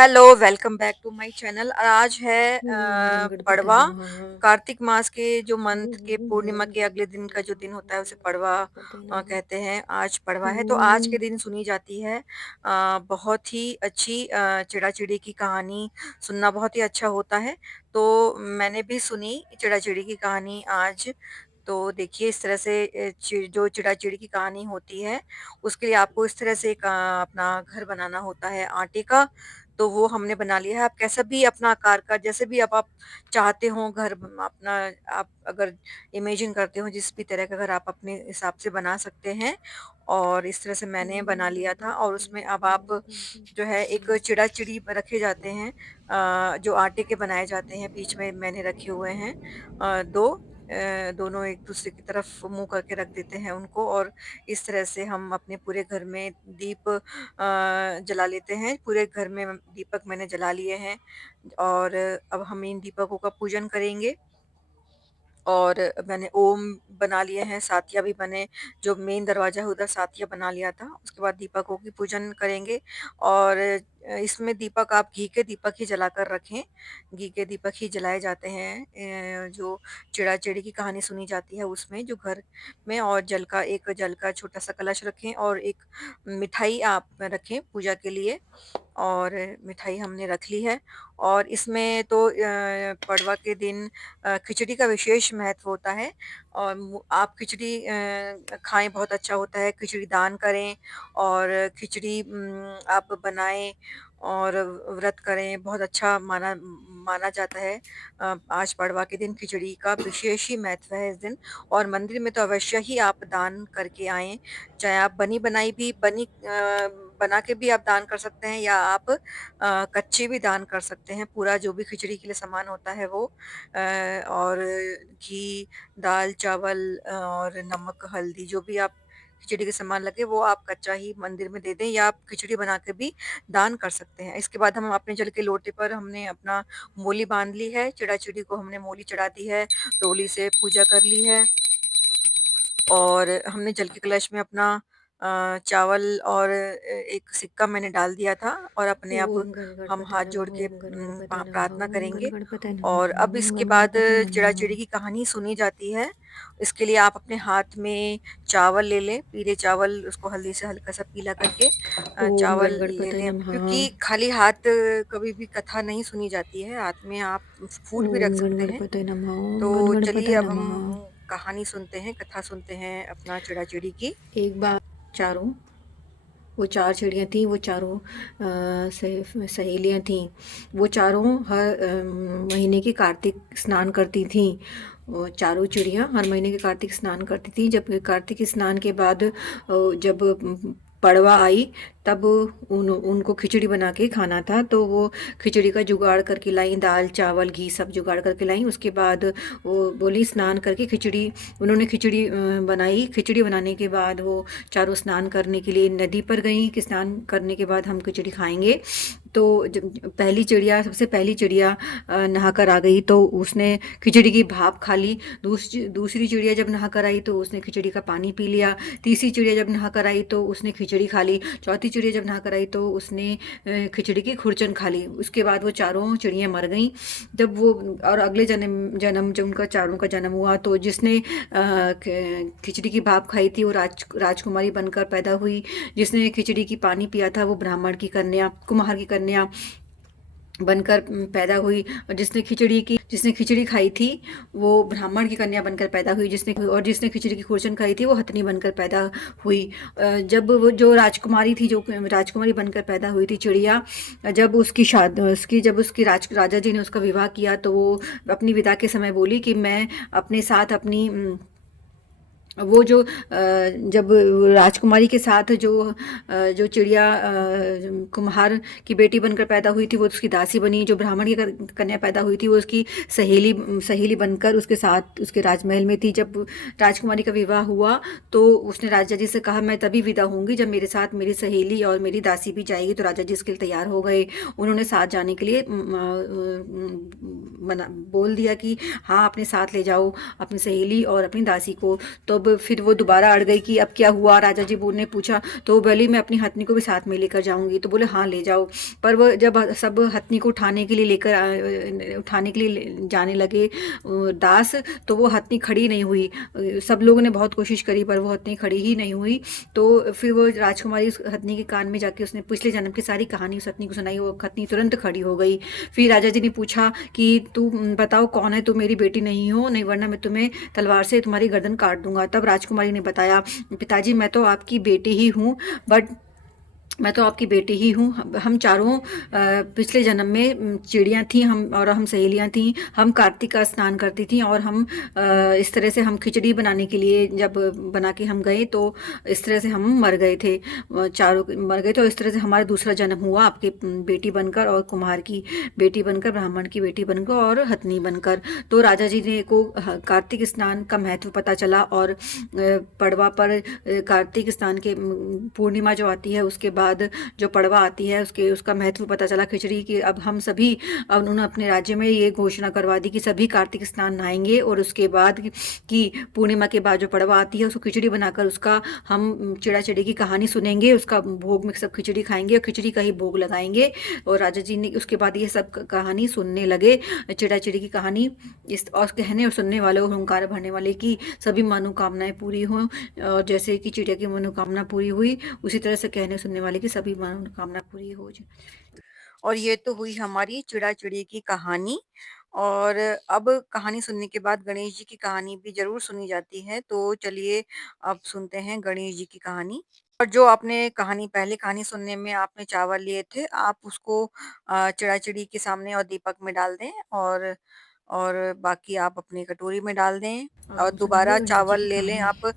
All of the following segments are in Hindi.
Hello, welcome back to my channel. आज है गणपतये पड़वा। नमः। कार्तिक मास के जो मंथ के पूर्णिमा ओम के अगले दिन का जो दिन होता है उसे पड़वा गणपतये नमः। कहते हैं। आज पड़वा है तो आज ओम के दिन सुनी जाती है बहुत ही अच्छी चिड़ा-चिड़ी की कहानी। सुनना बहुत ही अच्छा होता है। तो मैंने भी सुनी चिड़ा-चिड़ी की कहानी आज। तो देखिए इस तरह से जो चिड़ा-चिड़ी की कहानी होती है उसके लिए आपको इस तरह से एक अपना घर बनाना होता है आटे का। तो वो हमने बना लिया है। आप कैसा भी अपना आकार का जैसे भी अब आप चाहते हो घर अपना आप अगर इमेजिन करते हो जिस भी तरह का घर आप अपने हिसाब से बना सकते हैं। और इस तरह से मैंने बना लिया था और उसमें अब आप जो है एक चिड़ा-चिड़ी रखे जाते हैं जो आटे के बनाए जाते हैं, बीच में मैंने रखे हुए हैं 2 दोनों एक दूसरे की तरफ मुँह करके रख देते हैं उनको और इस तरह से हम अपने पूरे घर में दीप जला लेते हैं। पूरे घर में दीपक मैंने जला लिए हैं और अब हम इन दीपकों का पूजन करेंगे। और मैंने ओम बना लिए हैं, साथिया भी बने, जो मेन दरवाज़ा है उधर साथिया बना लिया था। उसके बाद दीपकों की पूजन करेंगे और इसमें दीपक आप घी के दीपक ही जलाकर रखें। घी के दीपक ही जलाए जाते हैं जो चिड़ा-चिड़ी की कहानी सुनी जाती है उसमें जो घर में और जल का छोटा-सा कलश रखें और एक मिठाई आप रखें पूजा के लिए। और मिठाई हमने रख ली है और इसमें तो पड़वा के दिन खिचड़ी का विशेष महत्व होता है और आप खिचड़ी खाएँ बहुत अच्छा होता है, खिचड़ी दान करें और खिचड़ी आप बनाएँ और व्रत करें, बहुत अच्छा माना माना जाता है। आज पड़वा के दिन खिचड़ी का विशेष ही महत्व है इस दिन और मंदिर में तो अवश्य ही आप दान करके आएँ, चाहे आप बनी-बनाई भी बना के भी आप दान कर सकते हैं या आप कच्ची भी दान कर सकते हैं। पूरा जो भी खिचड़ी के लिए सामान होता है वो और घी, दाल, चावल और नमक, हल्दी जो भी आप खिचड़ी के सामान लगे वो आप कच्चा ही मंदिर में दे दें या आप खिचड़ी बना के भी दान कर सकते हैं। इसके बाद हम अपने जल के लोटे पर हमने अपना मोली बाँध ली है, चिड़ा-चिड़ी को हमने मोली चढ़ा दी है, डोली से पूजा कर ली है। और हमने जल के कलश में अपना चावल और एक सिक्का मैंने डाल दिया था और अपने अब ओम गण हम गणपतये हाथ जोड़ नमः। के ओम गण गणपतये नमः। प्रार्थना ओम गण करेंगे गणपतये और नमः। अब ओम इसके गण बाद गणपतये नमः। चिड़ा-चिड़ी की कहानी सुनी जाती है। इसके लिए आप अपने हाथ में चावल ले लें, पीले चावल उसको हल्दी से हल्का-सा पीला करके ओम चावल गण ले गणपतये लें नमः। क्योंकि खाली हाथ कभी भी कथा नहीं सुनी जाती है, हाथ में आप फूल भी रख ओम गण सकते हैं। गणपतये नमः। ओम गण तो चलिए गणपतये अब नमः। हम कहानी सुनते हैं, कथा सुनते हैं अपना चिड़ा-चिड़ी की। एक बार चारों वो 4 चिड़ियाँ थीं, वो चारों सहेलियाँ थीं। वो चारों हर महीने के कार्तिक स्नान करती थीं। वो चारों चिड़ियाँ हर महीने के कार्तिक स्नान करती थीं। जब कार्तिक स्नान के बाद जब पड़वा आई तब उनको खिचड़ी बना के खाना था, तो वो खिचड़ी का जुगाड़ करके लाईं, दाल, चावल, घी सब जुगाड़ करके लाईं। उसके बाद वो बोली स्नान करके उन्होंने खिचड़ी बनाई। खिचड़ी बनाने के बाद वो चारों स्नान करने के लिए नदी पर गईं कि स्नान करने के बाद हम खिचड़ी खाएँगे। तो जब सबसे पहली चिड़िया नहाकर आ गई तो उसने खिचड़ी की भाप खा ली। दूसरी चिड़िया जब नहाकर आई तो उसने खिचड़ी का पानी पी लिया। तीसरी चिड़िया जब नहाकर आई तो उसने खिचड़ी खा ली। चौथी चिड़िया जब नहाकर आई तो उसने खिचड़ी की खुरचन खा ली। उसके बाद वो चारों चिड़िया मर गईं। जब वो और अगले जन्म जब उनका चारों का जन्म हुआ तो जिसने खिचड़ी की भाप खाई थी वो राजकुमारी बनकर पैदा हुई। जिसने खिचड़ी की पानी पिया था वो ब्राह्मण की कन्या, कुम्हार की कन्या बनकर पैदा हुई। और जिसने खिचड़ी खाई थी वो ब्राह्मण की कन्या बनकर पैदा हुई। जिसने खिचड़ी की खुरचन खाई थी वो हथनी बनकर पैदा हुई। जब वो जो राजकुमारी थी, जो राजकुमारी बनकर पैदा हुई थी चिड़िया, जब उसकी राजा जी ने उसका विवाह किया तो वो अपनी विदा के समय बोली कि मैं अपने साथ अपनी वो जो जब राजकुमारी के साथ जो चिड़िया कुम्हार की बेटी बनकर पैदा हुई थी वो उसकी दासी बनी। जो ब्राह्मण की कन्या पैदा हुई थी वो उसकी सहेली बनकर उसके साथ उसके राजमहल में थी। जब राजकुमारी का विवाह हुआ तो उसने राजा जी से कहा मैं तभी विदा होंगी जब मेरे साथ मेरी सहेली और मेरी दासी भी जाएगी। तो राजा जी इसके लिए तैयार हो गए। उन्होंने साथ जाने के लिए बोल दिया कि हाँ अपने साथ ले जाओ अपनी सहेली और अपनी दासी को। तो अब फिर वो दोबारा अड़ गई कि अब क्या हुआ? राजा जी ने पूछा, तो वो बोली, मैं अपनी हथनी को भी साथ में लेकर जाऊँगी। तो बोले, हाँ, ले जाओ। पर वो जब सब हथनी को उठाने के लिए उठाने के लिए जाने लगे दास, तो वो हथनी खड़ी नहीं हुई। सब लोगों ने बहुत कोशिश करी पर वो हथनी खड़ी ही नहीं हुई। तो फिर वो राजकुमारी उस हथनी के कान में जाके उसने पिछले जन्म की सारी कहानी उस हथनी को सुनाई। वो हथनी तुरंत खड़ी हो गई। फिर राजा जी ने पूछा कि तू बताओ कौन है, तुम मेरी बेटी नहीं हो, नहीं वरना मैं तुम्हें तलवार से तुम्हारी गर्दन काट दूंगा। तब राजकुमारी ने बताया, पिताजी मैं तो आपकी बेटी ही हूँ, बट मैं तो आपकी बेटी ही हूँ। हम चारों पिछले जन्म में चिड़ियाँ थीं, हम सहेलियाँ थीं। हम कार्तिक का स्नान करती थीं और हम इस तरह से हम खिचड़ी बनाने के लिए जब बना के हम गए तो इस तरह से हम मर गए थे। चारों मर गए, तो इस तरह से हमारा दूसरा जन्म हुआ आपकी बेटी बनकर, और कुम्हार की बेटी बनकर, ब्राह्मण की बेटी बनकर और हथनी बनकर। तो राजा जी ने को कार्तिक स्नान का महत्व पता चला, और पड़वा पर कार्तिक स्नान के पूर्णिमा जो आती है उसके बाद जो पड़वा आती है उसका महत्व पता चला खिचड़ी की। अब हम सभी, अब उन्होंने अपने राज्य में ये घोषणा करवा दी कि सभी कार्तिक स्नान नहाएंगे, और उसके बाद की पूर्णिमा के बाद जो पड़वा आती है उसको खिचड़ी बनाकर उसका हम चिड़ा चिड़ी की कहानी सुनेंगे, उसका भोग में सब खिचड़ी खाएंगे और खिचड़ी का ही भोग लगाएंगे। और राजा जी ने उसके बाद ये सब कहानी सुनने लगे, चिड़ा चिड़ी की कहानी। इस और कहने और सुनने वाले और हुंकार भरने वाले की सभी मनोकामनाएं पूरी हों, और जैसे कि चिड़िया की मनोकामना पूरी हुई, उसी तरह से कहने सुनने वाले की सभी मनोकामना पूरी हो जाए। और ये तो हुई हमारी चिड़ा-चिड़ी की कहानी। और अब कहानी सुनने के बाद गणेश जी की कहानी भी ज़रूर सुनी जाती है, तो चलिए अब सुनते हैं गणेश जी की कहानी। और जो आपने कहानी पहले कहानी सुनने में आपने चावल लिए थे, आप उसको चिड़ा-चिड़ी के सामने और दीपक में डाल दें, और बाकी आप अपनी कटोरी में डाल दें अब और हम सुनेंगे दोबारा गणेश जी चावल की ले लें कहानी। आप।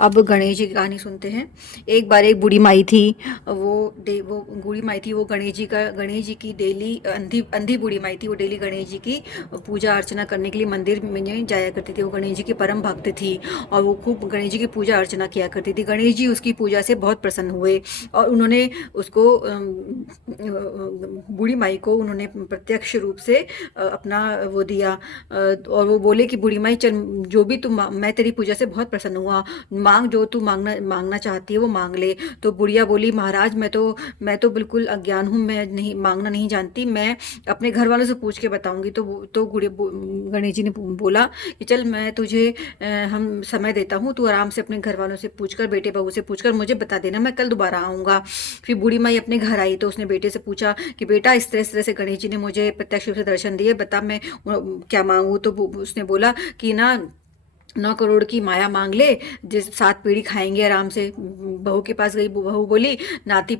अब गणेश जी की कहानी सुनते हैं। एक बार एक बूढ़ी माई थी। वो बूढ़ी माई थी, वो गणेश जी की डेली, अंधी अंधी बूढ़ी माई थी, वो डेली गणेश जी की पूजा अर्चना करने के लिए मंदिर में जाया करती थी। वो गणेश जी की परम भक्त थी और वो खूब गणेश जी की पूजा अर्चना किया करती थी। गणेश जी उसकी पूजा से बहुत प्रसन्न हुए और उन्होंने उसको बूढ़ी माई को उन्होंने प्रत्यक्ष रूप से अपना वो दिया। और वो बोले कि बूढ़ी माई चल, जो भी मैं तेरी पूजा से बहुत प्रसन्न हुआ, मांग, जो तू मांगना मांगना चाहती है वो मांग ले। तो बुढ़िया बोली, महाराज मैं तो बिल्कुल अज्ञान हूँ, मैं नहीं मांगना नहीं जानती, मैं अपने घर वालों से पूछ के बताऊंगी। तो गणेश जी ने बोला कि चल, मैं तुझे हम समय देता हूँ, तू आराम से अपने घर वालों से पूछकर, बेटे बहू से पूछकर मुझे बता देना, मैं कल दोबारा आऊँगा। फिर बूढ़ी माई अपने घर आई तो उसने बेटे से पूछा कि बेटा, इस तरह से गणेश जी ने मुझे प्रत्यक्ष रूप से दर्शन दिए, बता मैं क्या मांगू। तो उसने बोला कि ना, 9 करोड़ की माया मांग ले, जिस 7 पीढ़ी खाएंगे आराम से। बहू के पास गई, बहू बोली, नाती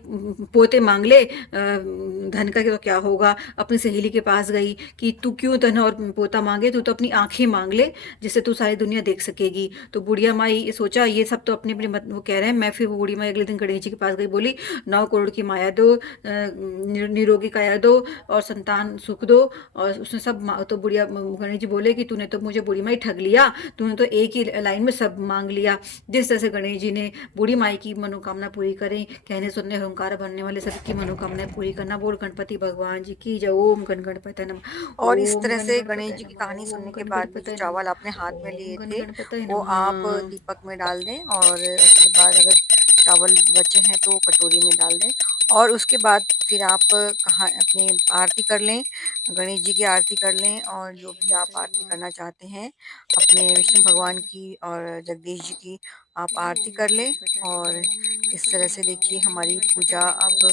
पोते मांग ले, धन का तो क्या होगा। अपनी सहेली के पास गई कि तू क्यों धन और पोता मांगे, तू तो अपनी आंखें मांग ले, जिससे तू सारी दुनिया देख सकेगी। तो बुढ़िया माई सोचा ये सब तो अपने अपने वो कह रहे हैं। मैं फिर वो बूढ़ी माई अगले दिन गणेश जी के पास गई, बोली 9 करोड़ की माया दो, निरोगी काया दो, और संतान सुख दो। और उसने सब तो बुढ़िया गणेश जी बोले कि तूने तो मुझे, बूढ़ी माई, ठग लिया, तूने तो एक ही लाइन में सब मांग लिया। जिस तरह से गणेश जी ने बूढ़ी माई की मनोकामना पूरी करें, कहने सुनने अहंकार भरने वाले सबकी मनोकामनाएं पूरी करना। बोल गणपति भगवान जी की जय। ओम गण गणपतये नमः। और इस ओम तरह गण से गणेश गणपतये जी की नमः। कहानी ओम सुनने के गण बाद भी जो गणपतये चावल आपने नमः। हाथ में ओम लिए गण थे, गणपतये वो आप नमः। दीपक में डाल दें, और उसके बाद अगर चावल बचे हैं तो कटोरी में डाल दें। और उसके बाद फिर आप कहाँ अपनी आरती कर लें, गणेश जी की आरती कर लें, और जो भी आप गणपतये आरती नमः। करना चाहते हैं अपने विष्णु ओम गण भगवान गणपतये। की और जगदीश जी की, आप आरती ओम कर गण लें। गणपतये नमः। और ओम गण इस गणपतये तरह से नमः। देखिए ओम गण हमारी गणपतये पूजा नमः। अब ओम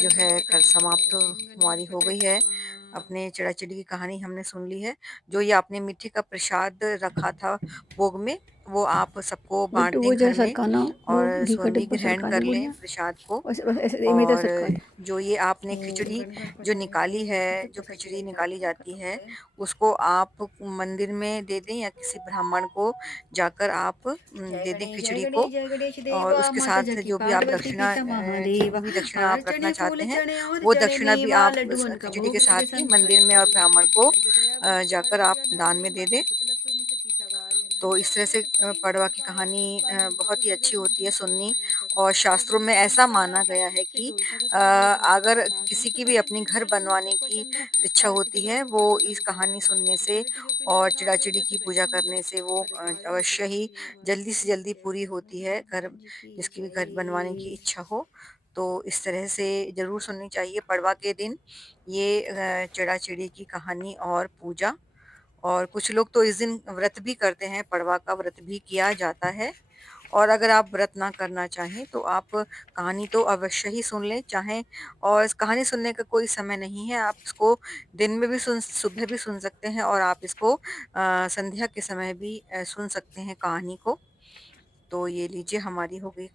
जो गण है गणपतये नमः। समाप्त ओम गण हमारी हो गणपतये गई है। नमः। अपने चिड़ा-चिड़ी की कहानी हमने सुन ली है। जो ये आपने मीठे का प्रसाद रखा था भोग में, वो आप सबको बाँट उल्टू दें वो घर जरा में, सरकाना, वो और घी का स्वयं भी डिब्बा ग्रहण सरकाने कर लें बुढ़िया, प्रसाद को। बस बस ऐसे मेरे तरफ और सरकाने। जो ये आपने ओम खिचड़ी गण जो गणपतये नमः। निकाली ओम है, मेरे जो तरफ सरक खिचड़ी गए निकाली ठाकुर जाती है, गणपतये। उसको आप मंदिर में दे दें या किसी ब्राह्मण को जाकर आप जय दे दें गणेश जय खिचड़ी को। गणेश जय गणेश और देवा, उसके माता साथ जकी जो भी आप पार्वती दक्षिणा पिता जो महादेवा। भी दक्षिणा हार आप रखना चढ़े चाहते फूल हैं, चढ़े और वो चढ़े दक्षिणा भी मेवा, आप उस लड्डूअन का खिचड़ी भोग के लगे साथ ही सब कर मंदिर में और जोरी। ब्राह्मण को परंतु दया बंधु जाकर सवारी आप पूरा दान दास में दे संभार दें। संपत लख मुझसे की सवारी। अंधन तो के इस तरह काटे से पुतली पड़वा की सवारी, कहानी बांधन को बहुत ही पुतले अच्छी होती है मुझसे सुननी। सवाया और शास्त्रों में ऐसा माना गया है कि अगर किसी की भी अपनी घर बनवाने की इच्छा होती है, वो इस कहानी सुनने से और चिड़ा-चिड़ी की पूजा करने से वो अवश्य ही जल्दी से जल्दी पूरी होती है, घर जिसकी भी घर बनवाने की इच्छा हो। तो इस तरह से ज़रूर सुननी चाहिए पड़वा के दिन ये चिड़ा-चिड़ी की कहानी और पूजा। और कुछ लोग तो इस दिन व्रत भी करते हैं, पड़वा का व्रत भी किया जाता है। और अगर आप व्रत ना करना चाहें तो आप कहानी तो अवश्य ही सुन लें, चाहें और इस कहानी सुनने का कोई समय नहीं है, आप इसको दिन में भी सुबह भी सुन सकते हैं और आप इसको संध्या के समय भी सुन सकते हैं कहानी को। तो ये लीजिए हमारी हो गई